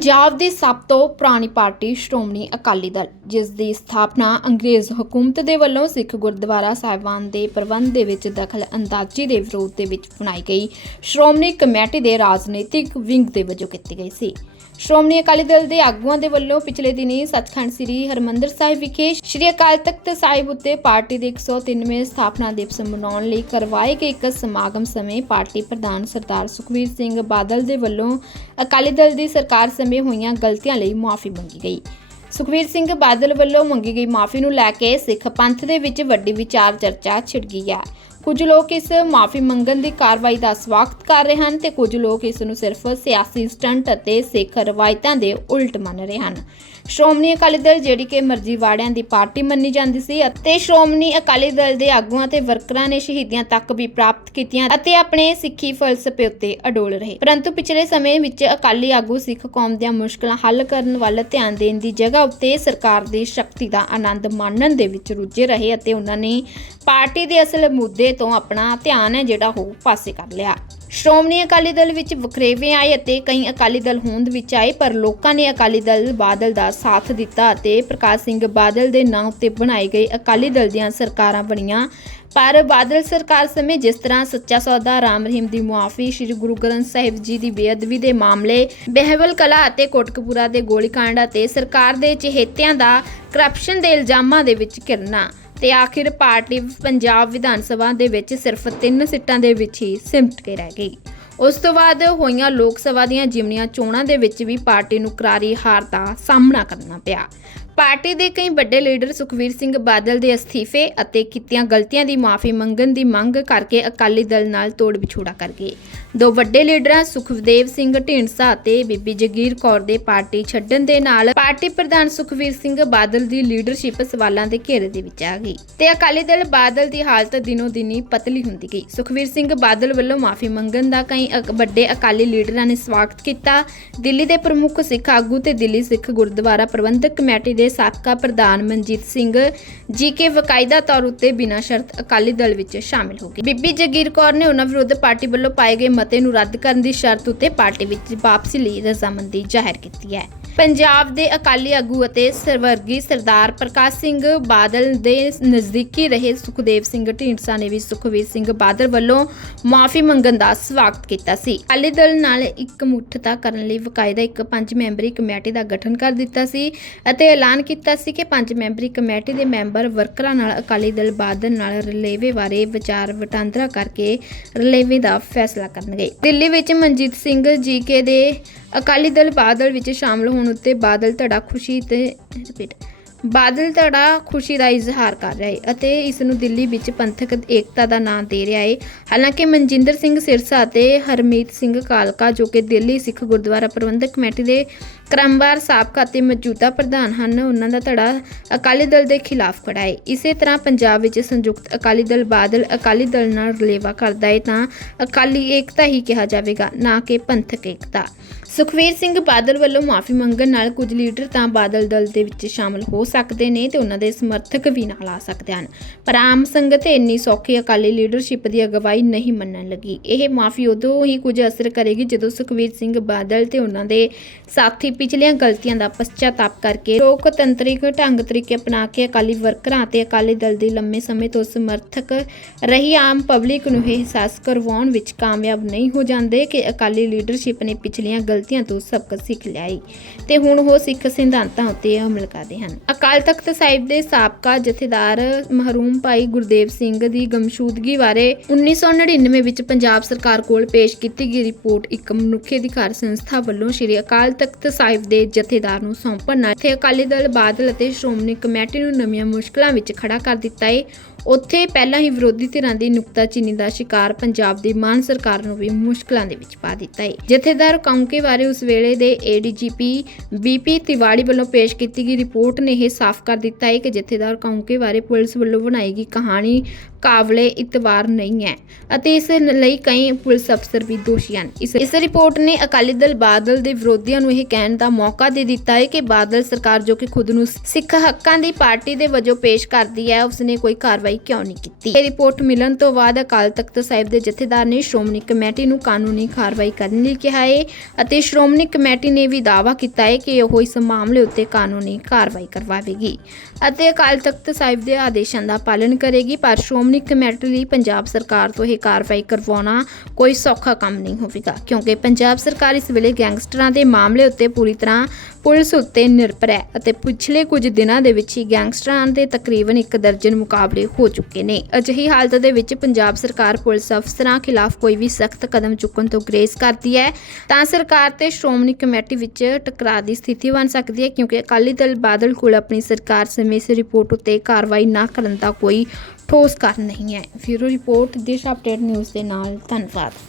ਪੰਜਾਬ ਦੀ ਸਭ ਤੋਂ ਪੁਰਾਣੀ ਪਾਰਟੀ ਸ਼੍ਰੋਮਣੀ ਅਕਾਲੀ ਦਲ, ਜਿਸ ਦੀ ਸਥਾਪਨਾ ਅੰਗਰੇਜ਼ ਹਕੂਮਤ ਦੇ ਵੱਲੋਂ ਸਿੱਖ ਗੁਰਦੁਆਰਾ ਸਾਹਿਬਾਨ ਦੇ ਪ੍ਰਬੰਧ ਦੇ ਵਿੱਚ ਦਖਲ ਅੰਦਾਜ਼ੀ ਦੇ ਵਿਰੋਧ ਦੇ ਵਿੱਚ ਬਣਾਈ ਗਈ। ਸ਼੍ਰੋਮਣੀ ਕਮੇਟੀ ਦੇ ਰਾਜਨੀਤਿਕ ਵਿੰਗ ਦੇ ਵਜੋਂ ਕੀਤੀ ਗਈ ਸੀ। ਸ਼੍ਰੋਮਣੀ ਅਕਾਲੀ ਦਲ ਦੇ ਆਗੂਆਂ ਦੇ ਵੱਲੋਂ ਪਿਛਲੇ ਦਿਨੀ ਸਤਖੰਡ ਸ੍ਰੀ ਹਰਮੰਦਰ ਸਾਹਿਬ ਵਿਖੇ ਸ੍ਰੀ ਅਕਾਲ ਤਖਤ ਸਾਹਿਬ ਉੱਤੇ ਪਾਰਟੀ ਦੇ 103ਵੇਂ ਸਥਾਪਨਾ ਦਿਵਸ ਮਨਾਉਣ ਲਈ ਕਰਵਾਏ ਗਏ ਇੱਕ ਸਮਾਗਮ ਸਮੇਂ ਪਾਰਟੀ ਪ੍ਰਧਾਨ ਸਰਦਾਰ ਸੁਖਵੀਰ ਸਿੰਘ ਬਾਦਲ ਦੇ ਵੱਲੋਂ ਅਕਾਲੀ ਦਲ ਦੀ ਸਰਕਾਰ ਸਮੇਂ ਹੋਈਆਂ ਗਲਤੀਆਂ ਲਈ ਮੁਆਫੀ ਮੰਗੀ ਗਈ। ਸੁਖਵੀਰ ਸਿੰਘ ਬਾਦਲ ਵੱਲੋਂ ਮੰਗੀ ਗਈ ਮਾਫੀ ਨੂੰ ਲੈ ਕੇ ਸਿੱਖ ਪੰਥ ਦੇ ਵਿੱਚ ਵੱਡੀ ਵਿਚਾਰ ਚਰਚਾ ਛਿੜ ਗਈ ਹੈ ਕੁਝ ਲੋਕ ਇਸ ਮਾਫੀ ਮੰਗਣ ਦੀ ਕਾਰਵਾਈ ਦਾ ਸਵਾਗਤ ਕਰ ਰਹੇ ਹਨ ਤੇ ਕੁਝ ਲੋਕ ਇਸ ਨੂੰ ਸਿਰਫ ਸਿਆਸੀ ਸਟੰਟ ਅਤੇ ਸਿੱਖ ਰਵਾਇਤਾਂ ਦੇ ਉਲਟ ਮੰਨ ਰਹੇ ਹਨ। ਸ਼੍ਰੋਮਣੀ ਅਕਾਲੀ ਦਲ, ਜਿਹੜੀ ਕਿ ਮਰਜ਼ੀ ਵਾੜਿਆਂ ਦੀ ਪਾਰਟੀ ਮੰਨੀ ਜਾਂਦੀ ਸੀ ਅਤੇ ਸ਼੍ਰੋਮਣੀ ਅਕਾਲੀ ਦਲ ਦੇ ਆਗੂਆਂ ਤੇ ਵਰਕਰਾਂ ਨੇ ਸ਼ਹੀਦੀਆਂ ਤੱਕ ਵੀ ਪ੍ਰਾਪਤ ਕੀਤੀਆਂ ਅਤੇ ਆਪਣੇ ਸਿੱਖੀ ਫਲਸਫੇ ਉੱਤੇ ਅਡੋਲ ਰਹੇ। ਪਰੰਤੂ ਪਿਛਲੇ ਸਮੇਂ ਵਿੱਚ ਅਕਾਲੀ ਆਗੂ ਸਿੱਖ ਕੌਮ ਦੀਆਂ ਮੁਸ਼ਕਲਾਂ ਹੱਲ ਕਰਨ ਵੱਲ ਧਿਆਨ ਦੇਣ ਦੀ ਜਗ੍ਹਾ ਉੱਤੇ ਸਰਕਾਰ ਦੀ ਸ਼ਕਤੀ ਦਾ ਆਨੰਦ ਮਾਣਨ ਦੇ ਵਿੱਚ ਰੁੱਝੇ ਰਹੇ ਅਤੇ ਉਹਨਾਂ ਨੇ ਪਾਰਟੀ ਦੇ ਅਸਲ ਮੁੱਦੇ ਤੋਂ ਆਪਣਾ ਧਿਆਨ ਹੈ ਜਿਹੜਾ ਉਹ ਪਾਸੇ ਕਰ ਲਿਆ। ਸ਼੍ਰੋਮਣੀ ਅਕਾਲੀ ਦਲ ਵਿੱਚ ਵਖਰੇਵੇਂ ਆਏ ਅਤੇ ਕਈ ਅਕਾਲੀ ਦਲ ਹੋਂਦ ਵਿੱਚ ਆਏ, ਪਰ ਲੋਕਾਂ ਨੇ ਅਕਾਲੀ ਦਲ ਬਾਦਲ ਦਾ ਸਾਥ ਦਿੱਤਾ ਅਤੇ ਪ੍ਰਕਾਸ਼ ਸਿੰਘ ਬਾਦਲ ਦੇ ਨਾਂ ਉੱਤੇ ਬਣਾਏ ਗਏ ਅਕਾਲੀ ਦਲ ਦੀਆਂ ਸਰਕਾਰਾਂ ਬਣੀਆਂ। ਪਰ ਬਾਦਲ ਸਰਕਾਰ ਸਮੇਂ ਜਿਸ ਤਰ੍ਹਾਂ ਸੱਚਾ ਸੌਦਾ, ਰਾਮ ਰਹੀਮ ਦੀ ਮੁਆਫੀ, ਸ੍ਰੀ ਗੁਰੂ ਗ੍ਰੰਥ ਸਾਹਿਬ ਜੀ ਦੀ ਬੇਅਦਬੀ ਦੇ ਮਾਮਲੇ ਬਹਿਬਲ ਕਲਾ ਅਤੇ ਕੋਟਕਪੂਰਾ ਦੇ ਗੋਲੀकांड ਅਤੇ ਸਰਕਾਰ ਦੇ ਚਹੇਤਿਆਂ ਦਾ ਕਰਪਸ਼ਨ ਦੇ ਇਲਜ਼ਾਮਾਂ ਦੇ ਵਿੱਚ ਘਿਰਨਾ। ਤੇ ਆਖਿਰ ਪਾਰਟੀ ਪੰਜਾਬ ਵਿਧਾਨ ਸਭਾ ਦੇ ਵਿੱਚ ਸਿਰਫ 3 ਸੀਟਾਂ ਦੇ ਵਿੱਚ ਹੀ ਸਿਮਟ ਕੇ ਰਹਿ ਗਈ। ਉਸ ਤੋਂ ਬਾਅਦ ਹੋਈਆਂ ਲੋਕ ਸਭਾ ਦੀਆਂ ਜਿਮਨੀਆਂ ਚੋਣਾਂ ਦੇ ਵਿੱਚ ਵੀ ਪਾਰਟੀ ਨੂੰ ਕਰਾਰੀ ਹਾਰ ਦਾ ਸਾਹਮਣਾ ਕਰਨਾ ਪਿਆ। ਪਾਰਟੀ ਦੇ ਕਈ ਵੱਡੇ ਲੀਡਰ ਸੁਖਵੀਰ ਸਿੰਘ ਬਾਦਲ ਦੇ ਅਸਤੀਫੇ ਅਤੇ ਕੀਤੀਆਂ ਗਲਤੀਆਂ ਦੀ ਮਾਫੀ ਮੰਗਣ ਦੀ ਮੰਗ ਕਰਕੇ ਅਕਾਲੀ ਦਲ ਨਾਲ ਤੋੜ ਵਿਛੋੜਾ ਕਰ ਗਏ। ਦੋ ਵੱਡੇ ਲੀਡਰਾਂ ਸੁਖਦੇਵ ਸਿੰਘ ਢੀਂਡਸਾ ਅਤੇ ਬੀਬੀ ਜਗੀਰ ਕੌਰ ਦੇ ਪਾਰਟੀ ਛੱਡਣ ਦੇ ਨਾਲ ਪਾਰਟੀ ਪ੍ਰਧਾਨ ਸੁਖਵੀਰ ਸਿੰਘ ਬਾਦਲ ਦੀ ਲੀਡਰਸ਼ਿਪ ਸਵਾਲਾਂ ਦੇ ਘੇਰੇ ਦੇ ਵਿੱਚ ਆ ਗਈ ਤੇ ਅਕਾਲੀ ਦਲ ਬਾਦਲ ਦੀ ਹਾਲਤ ਦਿਨੋ ਦਿਨੀ ਪਤਲੀ ਹੁੰਦੀ ਗਈ। ਸੁਖਵੀਰ ਸਿੰਘ ਬਾਦਲ ਵੱਲੋਂ ਮਾਫੀ ਮੰਗਣ ਦਾ ਕਈ ਵੱਡੇ ਅਕਾਲੀ ਲੀਡਰਾਂ ਨੇ ਸਵਾਗਤ ਕੀਤਾ। ਦਿੱਲੀ ਦੇ ਪ੍ਰਮੁੱਖ ਸਿੱਖ ਆਗੂ ਤੇ ਦਿੱਲੀ ਸਿੱਖ ਗੁਰਦੁਆਰਾ ਪ੍ਰਬੰਧਕ ਕਮੇਟੀ ਦੇ ਸਾਬਕਾ ਪ੍ਰਧਾਨ ਮਨਜੀਤ ਸਿੰਘ ਜੀ ਕੇ ਵਕਾਇਦਾ ਤੌਰ ਉੱਤੇ ਬਿਨਾਂ ਸ਼ਰਤ ਅਕਾਲੀ ਦਲ ਵਿੱਚ ਸ਼ਾਮਿਲ ਹੋ ਗਏ। ਬੀਬੀ ਜਗੀਰ ਕੌਰ ਨੇ ਉਹਨਾਂ ਵਿਰੁੱਧ ਪਾਰਟੀ ਵੱਲੋਂ ਪਾਏ ਗਏ ਮਤੇ ਨੂੰ ਰੱਦ ਕਰਨ ਦੀ ਸ਼ਰਤ ਉੱਤੇ ਪਾਰਟੀ ਵਿੱਚ ਵਾਪਸੀ ਲਈ ਰਜ਼ਾਮੰਦੀ ਜ਼ਾਹਿਰ ਕੀਤੀ ਹੈ। ਪੰਜਾਬ ਦੇ ਅਕਾਲੀ ਆਗੂ ਅਤੇ ਸਰਵਰਗੀ ਸਰਦਾਰ ਪ੍ਰਕਾਸ਼ ਸਿੰਘ ਬਾਦਲ ਦੇ ਨਜ਼ਦੀਕੀ ਰਹੇ ਸੁਖਦੇਵ ਸਿੰਘ ਢੀਂਡਸਾ ਨੇ ਵੀ ਸੁਖਵੀਰ ਸਿੰਘ ਬਾਦਲ ਵੱਲੋਂ ਮਾਫੀ ਮੰਗਣ ਦਾ ਸਵਾਗਤ ਕੀਤਾ ਸੀ। ਅਕਾਲੀ ਦਲ ਨਾਲ ਇੱਕ ਮੁੱਠਤਾ ਕਰਨ ਲਈ ਵਕਾਇਦਾ ਇੱਕ ਪੰਜ ਮੈਂਬਰੀ ਕਮੇਟੀ ਦਾ ਗਠਨ ਕਰ ਦਿੱਤਾ ਸੀ ਅਤੇ ਐਲਾਨ ਕੀਤਾ ਸੀ ਕਿ ਪੰਜ ਮੈਂਬਰੀ ਕਮੇਟੀ ਦੇ ਮੈਂਬਰ ਵਰਕਰਾਂ ਨਾਲ ਅਕਾਲੀ ਦਲ ਬਾਦਲ ਨਾਲ ਰਲੇਵੇ ਬਾਰੇ ਵਿਚਾਰ ਵਟਾਂਦਰਾ ਕਰਕੇ ਰਲੇਵੇ ਦਾ ਫੈਸਲਾ ਕਰਨਗੇ। ਦਿੱਲੀ ਵਿੱਚ ਮਨਜੀਤ ਸਿੰਘ ਜੀਕੇ ਦੇ ਅਕਾਲੀ ਦਲ ਬਾਦਲ ਵਿੱਚ ਸ਼ਾਮਲ ਹੋਣ ਉੱਤੇ ਬਾਦਲ ਧੜਾ ਖੁਸ਼ੀ ਤੇ ਰਿਪੀਟ ਬਾਦਲ ਧੜਾ ਖੁਸ਼ੀ ਦਾ ਇਜ਼ਹਾਰ ਕਰ ਰਿਹਾ ਹੈ ਅਤੇ ਇਸ ਨੂੰ ਦਿੱਲੀ ਵਿੱਚ ਪੰਥਕ ਏਕਤਾ ਦਾ ਨਾਂ ਦੇ ਰਿਹਾ ਹੈ ਹਾਲਾਂਕਿ ਮਨਜਿੰਦਰ ਸਿੰਘ ਸਿਰਸਾ ਅਤੇ ਹਰਮੀਤ ਸਿੰਘ ਕਾਲਕਾ, ਜੋ ਕਿ ਦਿੱਲੀ ਸਿੱਖ ਗੁਰਦੁਆਰਾ ਪ੍ਰਬੰਧਕ ਕਮੇਟੀ ਦੇ ਕ੍ਰਮਵਾਰ ਸਾਬਕਾ ਅਤੇ ਮੌਜੂਦਾ ਪ੍ਰਧਾਨ ਹਨ, ਉਹਨਾਂ ਦਾ ਧੜਾ ਅਕਾਲੀ ਦਲ ਦੇ ਖਿਲਾਫ ਖੜਾ ਹੈ ਇਸੇ ਤਰ੍ਹਾਂ ਪੰਜਾਬ ਵਿੱਚ ਸੰਯੁਕਤ ਅਕਾਲੀ ਦਲ ਬਾਦਲ ਅਕਾਲੀ ਦਲ ਨਾਲ ਰਲੇਵਾ ਕਰਦਾ ਹੈ ਤਾਂ ਅਕਾਲੀ ਏਕਤਾ ਹੀ ਕਿਹਾ ਜਾਵੇਗਾ, ਨਾ ਕਿ ਪੰਥਕ ਏਕਤਾ। ਸੁਖਵੀਰ ਸਿੰਘ ਬਾਦਲ ਵੱਲੋਂ ਮਾਫੀ ਮੰਗਣ ਨਾਲ ਕੁਝ ਲੀਡਰ ਤਾਂ ਬਾਦਲ ਦਲ ਦੇ ਵਿੱਚ ਸ਼ਾਮਲ ਹੋ ਸਕਦੇ ਨੇ ਤੇ ਉਹਨਾਂ ਦੇ ਸਮਰਥਕ ਵੀ ਨਾਲ ਆ ਸਕਦੇ ਹਨ। ਪਰ ਆਮ ਸੰਗਤ ਇੰਨੀ ਸੌਖੀ ਅਕਾਲੀ ਲੀਡਰਸ਼ਿਪ ਦੀ ਅਗਵਾਈ ਨਹੀਂ ਮੰਨਣ ਲੱਗੀ। ਇਹ ਮਾਫੀ ਉਦੋਂ ਹੀ ਕੁਝ ਅਸਰ ਕਰੇਗੀ ਜਦੋਂ ਸੁਖਵੀਰ ਸਿੰਘ ਬਾਦਲ ਤੇ ਉਹਨਾਂ ਦੇ ਸਾਥੀ ਪਿਛਲੀਆਂ ਗਲਤੀਆਂ ਦਾ ਪਛਤਾਤਾਪ ਕਰਕੇ ਲੋਕਤੰਤਰਿਕ ਢੰਗ ਤਰੀਕੇ ਅਪਣਾ ਕੇ ਅਕਾਲੀ ਵਰਕਰਾਂ ਅਤੇ ਅਕਾਲੀ ਦਲ ਦੀ ਲੰਮੇ ਸਮੇਂ ਤੋਂ ਸਮਰਥਕ ਰਹੀ ਆਮ ਪਬਲਿਕ ਨੂੰ ਇਹ ਅਹਿਸਾਸ ਕਰਵਾਉਣ ਵਿੱਚ ਕਾਮਯਾਬ ਨਹੀਂ ਹੋ ਜਾਂਦੇ ਕਿ ਅਕਾਲੀ ਲੀਡਰਸ਼ਿਪ ਨੇ ਪਿਛਲੀਆਂ ਗਲਤੀਆਂ ਤੋਂ ਸਬਕ ਸਿੱਖ ਲਿਆ ਹੈ ਤੇ ਹੁਣ ਉਹ ਸਿੱਖ ਸਿਧਾਂਤਾਂ ਉੱਤੇ ਅਮਲ ਕਰਦੇ ਹਨ। ਅਕਾਲ ਤਖਤ ਸਾਹਿਬ ਦੇ ਸਾਬਕਾ ਜਥੇਦਾਰ ਮਹਰੂਮ ਭਾਈ ਗੁਰਦੇਵ ਸਿੰਘ ਦੀ ਗਮਸ਼ੂਦਗੀ ਬਾਰੇ 1999 ਵਿੱਚ ਪੰਜਾਬ ਸਰਕਾਰ ਕੋਲ ਪੇਸ਼ ਕੀਤੀ ਗਈ ਰਿਪੋਰਟ ਇੱਕ ਮਨੁੱਖੀ ਅਧਿਕਾਰ ਸੰਸਥਾ ਵੱਲੋਂ ਸ਼੍ਰੀ ਅਕਾਲ ਤਖਤ ਸਾਹਿਬ ਦੇ ਜਥੇਦਾਰ ਨੂੰ ਸੌਂਪਣ ਨਾਲ ਇੱਥੇ ਅਕਾਲੀ ਦਲ ਬਾਦਲ ਅਤੇ ਸ਼੍ਰੋਮਣੀ ਕਮੇਟੀ ਨੂੰ ਨਵੀਆਂ ਮੁਸ਼ਕਲਾਂ ਵਿੱਚ ਖੜਾ ਕਰ ਦਿੱਤਾ ਹੈ ਉੱਥੇ ਪਹਿਲਾਂ ਹੀ ਵਿਰੋਧੀ ਧਿਰਾਂ ਦੀ ਨੁਕਤਾਚੀਨੀ ਦਾ ਸ਼ਿਕਾਰ ਪੰਜਾਬ ਦੀ ਮਾਨ ਸਰਕਾਰ ਨੂੰ ਵੀ ਮੁਸ਼ਕਲਾਂ ਦੇ ਵਿੱਚ ਪਾ ਦਿੱਤਾ ਹੈ ਜਥੇਦਾਰ ਕੌਂਕੇ ਬਾਰੇ ਉਸ ਵੇਲੇ ਦੇ ਏਡੀਜੀਪੀ ਬੀਪੀ ਤਿਵਾੜੀ ਵੱਲੋਂ ਪੇਸ਼ ਕੀਤੀ ਗਈ ਰਿਪੋਰਟ ਨੇ ਇਹ ਸਾਫ਼ ਕਰ ਦਿੱਤਾ ਹੈ ਕਿ ਜਥੇਦਾਰ ਕੌਂਕੇ ਬਾਰੇ ਪੁਲਿਸ ਵੱਲੋਂ ਬਣਾਈ ਗਈ ਕਹਾਣੀ ਕਾਬਲੇ ਇਤਵਾਰ ਨਹੀਂ ਹੈ ਅਤੇ ਇਸ ਲਈ ਕਈ ਪੁਲਿਸ ਅਫਸਰ ਵੀ ਦੋਸ਼ੀ ਹਨ। ਇਸ ਰਿਪੋਰਟ ਨੇ ਅਕਾਲੀ ਦਲ ਬਾਦਲ ਦੇ ਵਿਰੋਧੀਆਂ ਨੂੰ ਇਹ ਕਹਿਣ ਦਾ ਮੌਕਾ ਦੇ ਦਿੱਤਾ ਹੈ ਕਿ ਬਾਦਲ ਸਰਕਾਰ ਜੋ ਕਿ ਖੁਦ ਨੂੰ ਸਿੱਖ ਹੱਕਾਂ ਦੀ ਪਾਰਟੀ ਦੇ ਵਜੋਂ ਪੇਸ਼ ਕਰਦੀ ਹੈ, ਉਸਨੇ ਕੋਈ ਕਾਰਵਾਈ ਕਿਉਂ ਨਹੀਂ ਕੀਤੀ? ਇਹ ਰਿਪੋਰਟ ਮਿਲਣ ਤੋਂ ਬਾਅਦ ਅਕਾਲ ਤਖਤ ਸਾਹਿਬ ਦੇ ਜਥੇਦਾਰ ਨੇ ਸ਼੍ਰੋਮਣੀ ਕਮੇਟੀ ਨੂੰ ਕਾਨੂੰਨੀ ਕਾਰਵਾਈ ਕਰਨ ਲਈ ਕਿਹਾ ਹੈ ਅਤੇ ਸ਼੍ਰੋਮਣੀ ਕਮੇਟੀ ਨੇ ਵੀ ਦਾਅਵਾ ਕੀਤਾ ਹੈ ਕਿ ਉਹ ਇਸ ਮਾਮਲੇ ਉੱਤੇ ਕਾਨੂੰਨੀ ਕਾਰਵਾਈ ਕਰਵਾਵੇਗੀ ਅਤੇ ਅਕਾਲ ਤਖਤ ਸਾਹਿਬ ਦੇ ਆਦੇਸ਼ਾਂ ਦਾ ਪਾਲਣ ਕਰੇਗੀ, ਪਰ ਸ਼੍ਰੋਮਣੀ ਕਮੇਟੀ ਲਈ ਪੰਜਾਬ ਸਰਕਾਰ ਤੋਂ ਇਹ ਕਾਰਵਾਈ ਕਰਵਾਉਣਾ ਕੋਈ ਸੌਖਾ ਕੰਮ ਨਹੀਂ ਹੋਵੇਗਾ, ਕਿਉਂਕਿ ਪੰਜਾਬ ਸਰਕਾਰ ਇਸ ਵੇਲੇ ਗੈਂਗਸਟਰਾਂ ਦੇ ਮਾਮਲੇ ਉੱਤੇ ਪੂਰੀ ਤਰ੍ਹਾਂ ਪੁਲਿਸ ਉੱਤੇ ਨਿਰਭਰ ਹੈ ਅਤੇ ਪਿਛਲੇ ਕੁਝ ਦਿਨਾਂ ਦੇ ਵਿੱਚ ਹੀ ਗੈਂਗਸਟਰਾਂ ਦੇ ਤਕਰੀਬਨ ਇੱਕ ਦਰਜਨ ਮੁਕਾਬਲੇ ਹੋ ਚੁੱਕੇ ਨੇ। ਅਜਿਹੀ ਹਾਲਤ ਦੇ ਵਿੱਚ ਪੰਜਾਬ ਸਰਕਾਰ ਪੁਲਿਸ ਅਫਸਰਾਂ ਖਿਲਾਫ ਕੋਈ ਵੀ ਸਖਤ ਕਦਮ ਚੁੱਕਣ ਤੋਂ ਗਰੇਜ਼ ਕਰਦੀ ਹੈ, ਤਾਂ ਸਰਕਾਰ ਤੇ ਸ਼੍ਰੋਮਣੀ ਕਮੇਟੀ ਵਿੱਚ ਟਕਰਾਅ ਦੀ ਸਥਿਤੀ ਬਣ ਸਕਦੀ ਹੈ, ਕਿਉਂਕਿ ਅਕਾਲੀ ਦਲ ਬਾਦਲ ਕੋਲ ਆਪਣੀ ਸਰਕਾਰ ਸਮੇਂ ਇਸ ਰਿਪੋਰਟ ਉੱਤੇ ਕਾਰਵਾਈ ਨਾ ਕਰਨ ਦਾ ਕੋਈ ਠੋਸ ਕਾਰਨ ਨਹੀਂ ਹੈ। ਫਿਰੋ ਰਿਪੋਰਟ ਦਿਸ਼ ਅਪਡੇਟ ਨਿਊਜ਼ ਦੇ ਨਾਲ। ਧੰਨਵਾਦ।